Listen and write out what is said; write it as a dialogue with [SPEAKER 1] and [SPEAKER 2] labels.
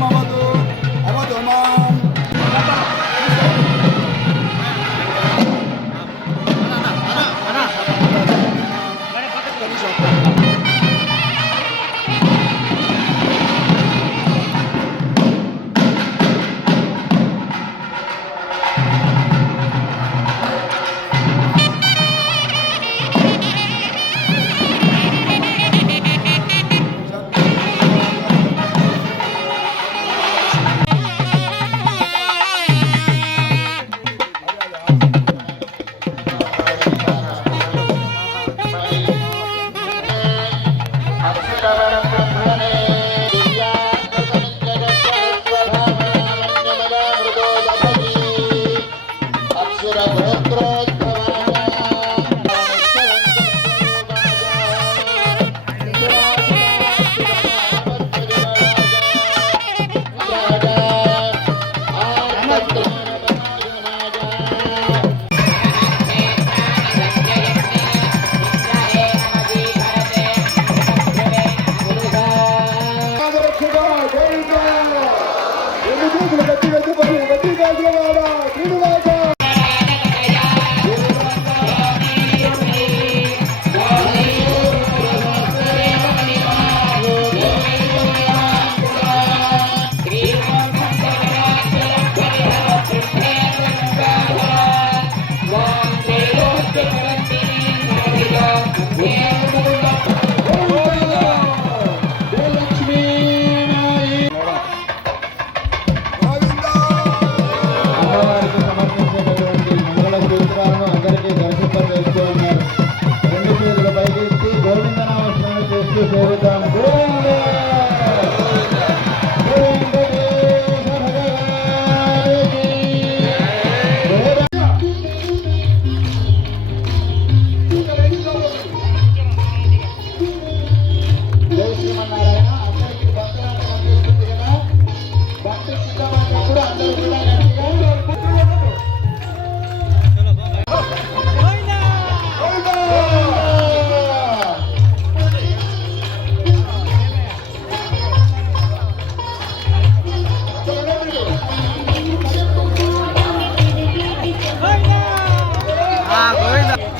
[SPEAKER 1] మమ nosotros. Goida.